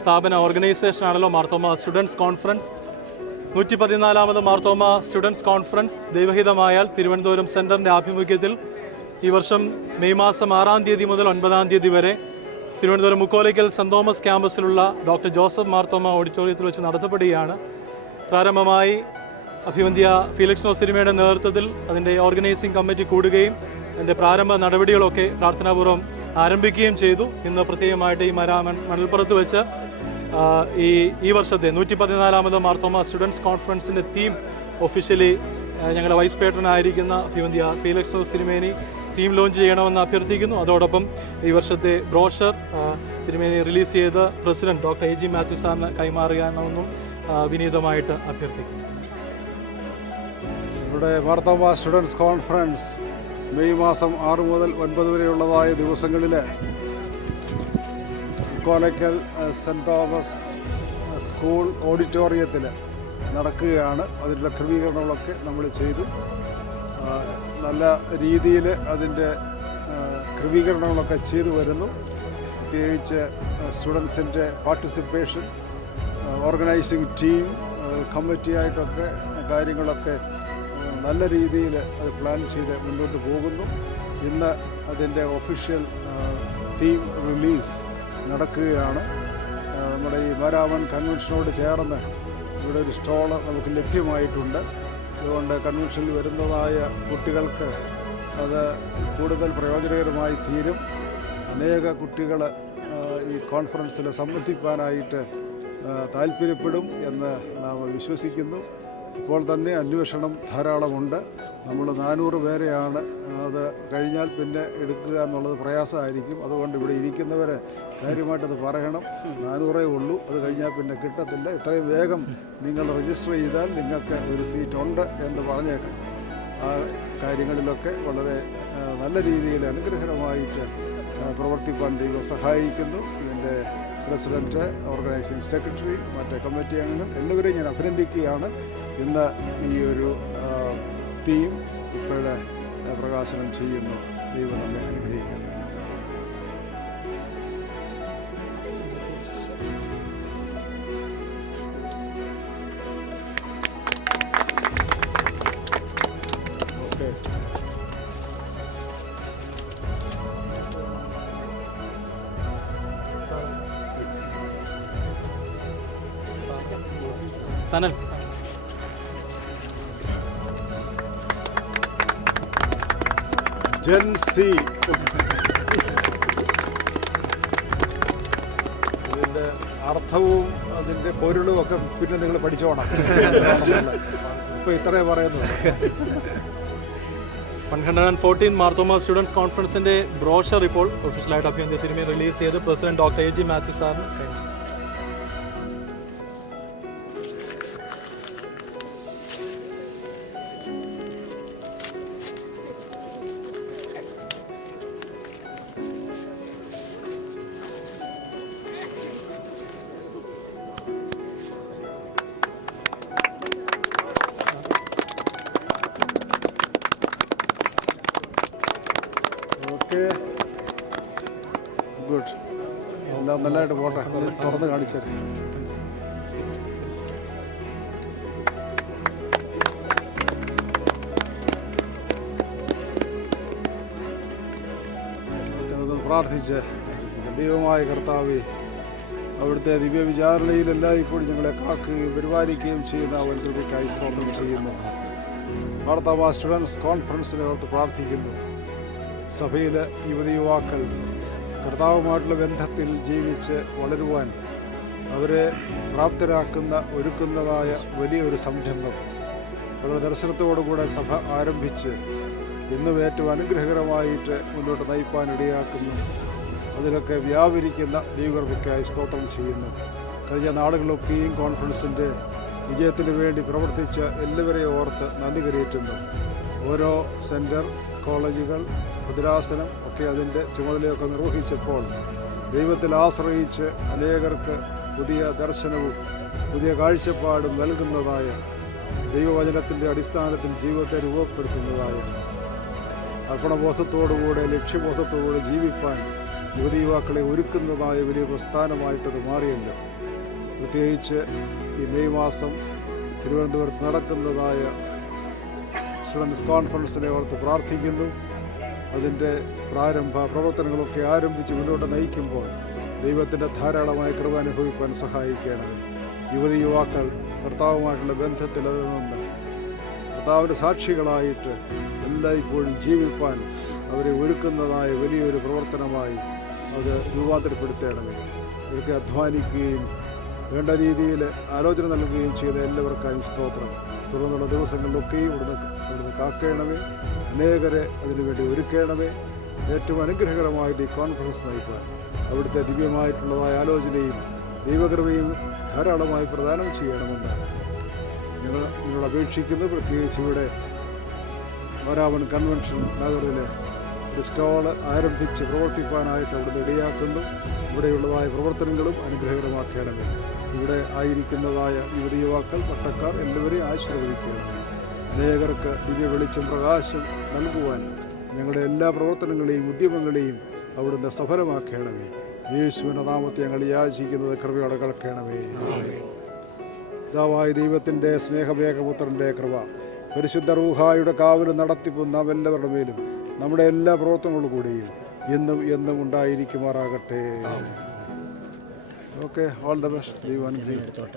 സ്ഥാപന ഓർഗനൈസേഷനാണല്ലോ Marthoma students conference. 114ാമത് മാർത്തോമ സ്റ്റുഡൻസ് കോൺഫറൻസ് ദൈവഹിതമായാൽ തിരുവനന്തപുരം സെൻറ്ററിൻ്റെ ആഭിമുഖ്യത്തിൽ ഈ വർഷം മെയ് മാസം 6-ാം തീയതി മുതൽ 9-ാം തീയതി വരെ തിരുവനന്തപുരം മുക്കോലയ്ക്കൽ സെൻറ് തോമസ് ക്യാമ്പസിലുള്ള ഡോക്ടർ ജോസഫ് മാർത്തോമ ഓഡിറ്റോറിയത്തിൽ വെച്ച് നടത്തപ്പെടുകയാണ്. പ്രാരംഭമായി അഭിവന്ധ്യ ഫീലിക്സ് നോസിരിമയുടെ നേതൃത്വത്തിൽ അതിൻ്റെ ഓർഗനൈസിംഗ് കമ്മിറ്റി കൂടുകയും അതിൻ്റെ പ്രാരംഭ നടപടികളൊക്കെ പ്രാർത്ഥനാപൂർവ്വം ആരംഭിക്കുകയും ചെയ്തു. ഇന്ന് പ്രത്യേകമായിട്ട് ഈ മണൽപ്പുറത്ത് വെച്ച് ഈ വർഷത്തെ 114ാമത് മാർത്തോമ സ്റ്റുഡൻസ് കോൺഫറൻസിൻ്റെ തീം ഒഫീഷ്യലി ഞങ്ങളുടെ വൈസ് പേട്രനായിരിക്കുന്ന അഭിവന്ധ്യ ഫീലിക്സ് നോസ് തിരുമേനി തീം ലോഞ്ച് ചെയ്യണമെന്ന് അഭ്യർത്ഥിക്കുന്നു. അതോടൊപ്പം ഈ വർഷത്തെ ബ്രോഷർ തിരുമേനി റിലീസ് ചെയ്ത് president doctor A G Mathew സാറിന് കൈമാറുകയാണെന്നും വിനീതമായിട്ട് അഭ്യർത്ഥിക്കുന്നു. ഇവിടെ മാർത്തോമ സ്റ്റുഡൻസ് കോൺഫറൻസ് മെയ് മാസം 6 മുതൽ 9 വരെയുള്ളതായ ദിവസങ്ങളിൽ കോലക്കൽ സെൻറ് തോമസ് സ്കൂൾ ഓഡിറ്റോറിയത്തിൽ നടക്കുകയാണ്. അതിനുള്ള ക്രമീകരണങ്ങളൊക്കെ നമ്മൾ ചെയ്തു. നല്ല രീതിയിൽ അതിൻ്റെ ക്രമീകരണങ്ങളൊക്കെ ചെയ്തു വരുന്നു. പ്രത്യേകിച്ച് സ്റ്റുഡൻസിൻ്റെ പാർട്ടിസിപ്പേഷൻ, ഓർഗനൈസിങ് ടീം, കമ്മിറ്റിയായിട്ടൊക്കെ കാര്യങ്ങളൊക്കെ നല്ല രീതിയിൽ അത് പ്ലാൻ ചെയ്ത് മുന്നോട്ട് പോകുന്നു. ഇന്ന് അതിൻ്റെ ഒഫീഷ്യൽ തീം റിലീസ് നടക്കുകയാണ്. നമ്മുടെ ഈ മാരാമൺ കൺവെൻഷനോട് ചേർന്ന് ഇവിടെ ഒരു സ്റ്റോള് നമുക്ക് ലഭ്യമായിട്ടുണ്ട്. അതുകൊണ്ട് കൺവെൻഷനിൽ വരുന്നതായ കുട്ടികൾക്ക് അത് കൂടുതൽ പ്രയോജനകരമായി തീരും. അനേക കുട്ടികൾ ഈ കോൺഫറൻസിൽ സംബന്ധിക്കാനായിട്ട് താല്പര്യപ്പെടും എന്ന് നാം വിശ്വസിക്കുന്നു. ഇപ്പോൾ തന്നെ അന്വേഷണം ധാരാളമുണ്ട്. നമ്മൾ 400 പേരെയാണ്, അത് കഴിഞ്ഞാൽ പിന്നെ എടുക്കുക എന്നുള്ളത് പ്രയാസമായിരിക്കും. അതുകൊണ്ട് ഇവിടെ ഇരിക്കുന്നവരെ കാര്യമായിട്ടത് പറയണം. 400 ഉള്ളൂ, അത് കഴിഞ്ഞാൽ പിന്നെ കിട്ടത്തില്ല. ഇത്രയും വേഗം നിങ്ങൾ രജിസ്റ്റർ ചെയ്താൽ നിങ്ങൾക്ക് ഒരു സീറ്റ് ഉണ്ട് എന്ന് പറഞ്ഞേക്കണം. ആ കാര്യങ്ങളിലൊക്കെ വളരെ നല്ല രീതിയിൽ അനുഗ്രഹമായിട്ട് പ്രവർത്തിക്കാൻ ദൈവം സഹായിക്കുന്നു. ഇതിൻ്റെ പ്രസിഡൻറ്റ്, ഓർഗനൈസിംഗ് സെക്രട്ടറി, മറ്റേ കമ്മിറ്റി അംഗങ്ങൾ എല്ലാവരെയും ഞാൻ അഭിനന്ദിക്കുകയാണ്. ഇന്ന് ഈ ഒരു തീം ഇപ്പോഴേ പ്രകാശനം ചെയ്യുന്നു. ദൈവം നമ്മെ അനുഗ്രഹിക്കട്ടെ. Okay, Sanal Gen Z. ഇതിൻ്റെ അർത്ഥവും അതിൻ്റെ പൊരുളും ഒക്കെ പിന്നെ നിങ്ങൾ പഠിച്ചോണം. ഇപ്പോൾ ഇത്രയും പറയുന്നു. 114 മാർത്തോമ സ്റ്റുഡൻസ് കോൺഫറൻസിൻ്റെ ബ്രോഷർ ഇപ്പോൾ ഒഫീഷ്യലായിട്ട് അഭ്യന്തര തിരുമേനി റിലീസ് ചെയ്ത് president doctor A G Mathew സാറിന് കഴിഞ്ഞു. ഗുഡ്, എല്ലാം നല്ലതായിട്ട് പോട്ടെ. തുറന്ന് കാണിച്ചത് പ്രാർത്ഥിച്ച്, ദൈവമായ കർത്താവേ, അവിടുത്തെ ദിവ്യവിചാരണയിലെല്ലാം ഇപ്പോഴും ഞങ്ങളെ കാക്കുകയും പരിപാലിക്കുകയും ചെയ്യുന്ന വൽകൃപയ്ക്കായി സ്തോത്രം ചെയ്യുന്നു. മാർത്തോമ സ്റ്റുഡൻസ് കോൺഫറൻസിനെ ഓർത്ത് പ്രാർത്ഥിക്കുന്നു. സഭയിലെ യുവതി-യുവാക്കൾ കർത്താവുമായിട്ടുള്ള ബന്ധത്തിൽ ജീവിച്ച് വളരുവാൻ അവരെ പ്രാപ്തരാക്കുന്ന ഒരുക്കുന്നതായ വലിയൊരു സംരംഭം വളരെ ദർശനത്തോടുകൂടെ സഭ ആരംഭിച്ച് ഇന്നും ഏറ്റവും അനുഗ്രഹകരമായിട്ട് മുന്നോട്ട് നയിപ്പാൻ ഇടയാക്കുന്നു. അതിലൊക്കെ വ്യാപരിക്കുന്ന ദൈവകൃപയ്ക്കായി സ്തോത്രം ചെയ്യുന്നു. കഴിഞ്ഞ നാളുകളൊക്കെയും കോൺഫറൻസിൻ്റെ വിജയത്തിന് വേണ്ടി പ്രവർത്തിച്ച എല്ലാവരെയും ഓർത്ത് നന്ദി കരയേറ്റുന്നു. ഓരോ സെൻറ്റർ, കോളേജുകൾ, ഭദ്രാസനം ഒക്കെ അതിൻ്റെ ചുമതലയൊക്കെ നിർവഹിച്ചപ്പോൾ ദൈവത്തിൽ ആശ്രയിച്ച് അനേകർക്ക് പുതിയ ദർശനവും പുതിയ കാഴ്ചപ്പാടും നൽകുന്നതായ ദൈവവചനത്തിൻ്റെ അടിസ്ഥാനത്തിൽ ജീവിതത്തെ രൂപപ്പെടുത്തുന്നതായ അർപ്പണബോധത്തോടുകൂടെ ലക്ഷ്യബോധത്തോടുകൂടെ ജീവിപ്പാൻ യുവതി യുവാക്കളെ ഒരുക്കുന്നതായ വലിയ പ്രസ്ഥാനമായിട്ടത് മാറിയല്ലോ. പ്രത്യേകിച്ച് ഈ മെയ് മാസം തിരുവനന്തപുരത്ത് നടക്കുന്നതായ സ്റ്റുഡൻസ് കോൺഫറൻസിനെ ഓർത്ത് പ്രാർത്ഥിക്കുന്നു. അതിൻ്റെ പ്രാരംഭ പ്രവർത്തനങ്ങളൊക്കെ ആരംഭിച്ച് മുന്നോട്ട് നയിക്കുമ്പോൾ ദൈവത്തിൻ്റെ ധാരാളമായ കൃപ അനുഭവിക്കാൻ സഹായിക്കണമേ. യുവതി യുവാക്കൾ കർത്താവുമായിട്ടുള്ള ബന്ധത്തിൽ അതിൽ നിന്ന് കർത്താവിൻ്റെ സാക്ഷികളായിട്ട് എല്ലായ്പ്പോഴും ജീവിപ്പാൻ അവരെ ഒരുക്കുന്നതായ വലിയൊരു പ്രവർത്തനമായി അത് രൂപാന്തരപ്പെടുത്തണമേ. അവർക്ക് അധ്വാനിക്കുകയും വേണ്ട രീതിയിൽ ആലോചന നൽകുകയും ചെയ്ത എല്ലാവർക്കായും സ്തോത്രം. തുടർന്നുള്ള ദിവസങ്ങളിലൊക്കെയും ഇവിടുന്ന് കാക്കണമേ. അനേകരെ അതിനുവേണ്ടി ഒരുക്കണമേ. ഏറ്റവും അനുഗ്രഹകരമായിട്ട് ഈ കോൺഫറൻസ് നയിക്കാൻ അവിടുത്തെ ദിവ്യമായിട്ടുള്ളതായ ആലോചനയും ദൈവകൃപയും ധാരാളമായി പ്രദാനം ചെയ്യണമെന്ന് നിങ്ങൾ അപേക്ഷിക്കുന്നു. പ്രത്യേകിച്ച് ഇവിടെ വരാവൻ കൺവെൻഷൻ നഗറിലെ ഒരു സ്റ്റാൾ ആരംഭിച്ച് പ്രവർത്തിപ്പാനായിട്ട് അവിടുന്ന് ഇടയാക്കുന്നു. ഇവിടെയുള്ളതായ പ്രവർത്തനങ്ങളും അനുഗ്രഹകരമാക്കണമേ. ഇവിടെ ആയിരിക്കുന്നതായ യുവതി യുവാക്കൾ, പട്ടക്കാർ എല്ലാവരെയും ആശീർവദിക്കണം. അനേകർക്ക് ദിവ്യ വെളിച്ചം പ്രകാശം നൽകുവാൻ ഞങ്ങളുടെ എല്ലാ പ്രവർത്തനങ്ങളെയും ഉദ്യമങ്ങളെയും അവിടുന്ന് സഫലമാക്കണമേ. യേശുവിൻ്റെ നാമത്തെ ഞങ്ങൾ യാചിക്കുന്നത് കൃപയോടെ കേൾക്കണമേ. പിതാവായ ദൈവത്തിൻ്റെ സ്നേഹമേകപുത്രൻ്റെ കൃപ, പരിശുദ്ധ റൂഹായുടെ കാവലും നടത്തിപ്പും നാം എല്ലാവരുടെ മേലും നമ്മുടെ എല്ലാ പ്രവർത്തനങ്ങളും കൂടിയും എന്നും എന്നും ഉണ്ടായിരിക്കുമാറാകട്ടെ. Okay, all the best. ദൈവം അനുഗ്രഹിക്കട്ടെ.